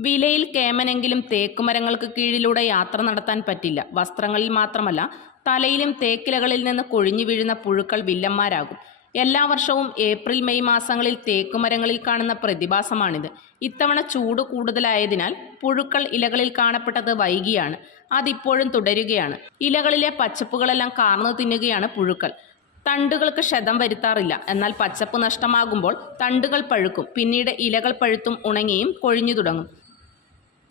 വിലയിൽ കേമനെങ്കിലും തേക്കുമരങ്ങൾക്ക് കീഴിലൂടെ യാത്ര നടത്താൻ പറ്റില്ല. വസ്ത്രങ്ങളിൽ മാത്രമല്ല തലയിലും തേക്കിലകളിൽ നിന്ന് കൊഴിഞ്ഞു വീഴുന്ന പുഴുക്കൾ വില്ലന്മാരാകും. എല്ലാ വർഷവും ഏപ്രിൽ മെയ് മാസങ്ങളിൽ തേക്കുമരങ്ങളിൽ കാണുന്ന പ്രതിഭാസമാണിത്. ഇത്തവണ ചൂട് കൂടുതലായതിനാൽ പുഴുക്കൾ ഇലകളിൽ കാണപ്പെട്ടത് വൈകിയാണ്. അതിപ്പോഴും തുടരുകയാണ്. ഇലകളിലെ പച്ചപ്പുകളെല്ലാം കാർന്നു തിന്നുകയാണ് പുഴുക്കൾ. തണ്ടുകൾക്ക് ക്ഷതം വരുത്താറില്ല. എന്നാൽ പച്ചപ്പ് നഷ്ടമാകുമ്പോൾ തണ്ടുകൾ പഴുക്കും. പിന്നീട് ഇലകൾ പഴുത്തും ഉണങ്ങിയും കൊഴിഞ്ഞു തുടങ്ങും.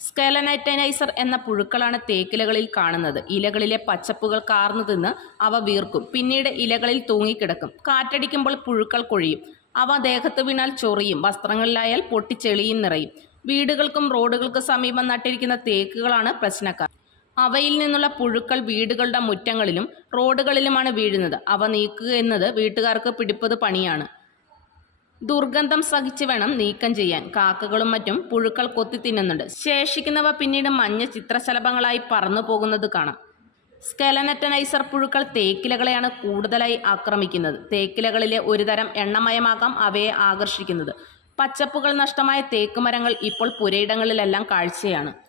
സ്കെലനൈറ്റനൈസർ എന്ന പുഴുക്കളാണ് തേക്കിലകളിൽ കാണുന്നത്. ഇലകളിലെ പച്ചപ്പുകൾ കാർന്നു തിന്ന് അവ വീർക്കും. പിന്നീട് ഇലകളിൽ തൂങ്ങിക്കിടക്കും. കാറ്റടിക്കുമ്പോൾ പുഴുക്കൾ കൊഴിയും. അവ ദേഹത്ത് വീണാൽ ചൊറിയും. വസ്ത്രങ്ങളിലായാൽ പൊട്ടിച്ചെളിയും നിറയും. വീടുകൾക്കും റോഡുകൾക്കും സമീപം നട്ടിരിക്കുന്ന തേക്കുകളാണ് പ്രശ്നക്കാർ. അവയിൽ നിന്നുള്ള പുഴുക്കൾ വീടുകളുടെ മുറ്റങ്ങളിലും റോഡുകളിലുമാണ് വീഴുന്നത്. അവ നീക്കുക എന്നത് വീട്ടുകാർക്ക് പിടിപ്പത് പണിയാണ്. ദുർഗന്ധം സഹിച്ച് വേണം നീക്കം ചെയ്യാൻ. കാക്കകളും മറ്റും പുഴുക്കൾ കൊത്തി തിന്നുന്നുണ്ട്. ശേഷിക്കുന്നവ പിന്നീട് മഞ്ഞ ചിത്രശലഭങ്ങളായി പറന്നു പോകുന്നത് കാണാം. സ്കെലനറ്റനൈസർ പുഴുക്കൾ തേക്കിലകളെയാണ് കൂടുതലായി ആക്രമിക്കുന്നത്. തേക്കിലകളിലെ ഒരുതരം എണ്ണമയമാകാം അവയെ ആകർഷിക്കുന്നത്. പച്ചപ്പുകൾ നഷ്ടമായ തേക്കുമരങ്ങൾ ഇപ്പോൾ പുരയിടങ്ങളിലെല്ലാം കാഴ്ചയാണ്.